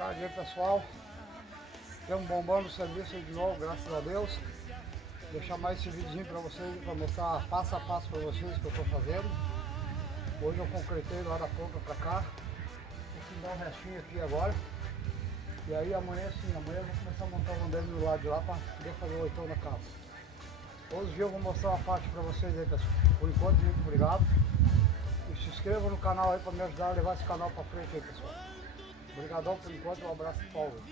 tarde aí, pessoal. Estamos bombando o serviço aí de novo, graças a Deus. Deixar mais esse videozinho para vocês, para mostrar passo a passo para vocês o que eu estou fazendo. Hoje eu concretei lá da ponta para cá. Vou dar um restinho aqui agora. E aí amanhã sim, amanhã eu vou começar a montar um andaime do lado de lá para poder fazer o oitão da casa. Hoje eu vou mostrar uma parte para vocês aí, pessoal. Por enquanto, muito obrigado. E se inscreva no canal aí para me ajudar a levar esse canal para frente aí, pessoal. Obrigadão por enquanto, um abraço, Paulo.